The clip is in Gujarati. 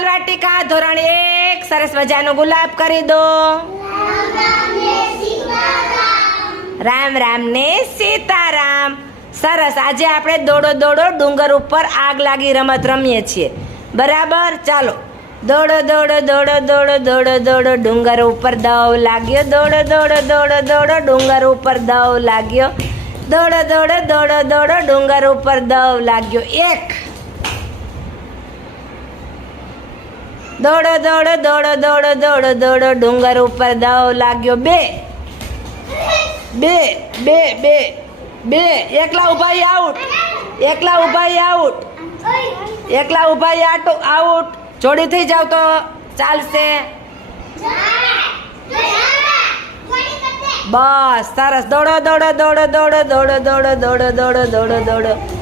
બાલવાટિકા ધોરણ એક સરસ મજાનું ગુલાબ કરી દો રામ રામ ને સીતારામ સરસ આજે આપણે દોડો દોડો ડુંગર ઉપર આગ લાગી રમત રમીએ છીએ બરાબર ચાલો દોડો દોડો દોડો દોડો દોડો દોડો ડુંગર ઉપર દવ લાગ્યો દોડો દોડો દોડો દોડો ડુંગર ઉપર દવ લાગ્યો દોડો દોડો દોડો દોડો ડુંગર ઉપર દવ લાગ્યો એક દોડો દોડો દોડો દોડો દોડો દોડો ડુંગર ઉપર દવ લાગ્યો બે બે બે બે બે એકલા ઉભા આઉટ એકલા ઉભા આઉટ એકલા ઉભા આટો આઉટ જોડી થઈ જાવ તો ચાલશે બસ સરસ દોડો દોડો દોડો દોડો દોડો દોડો દોડો દોડો દોડો દોડો ત્રણ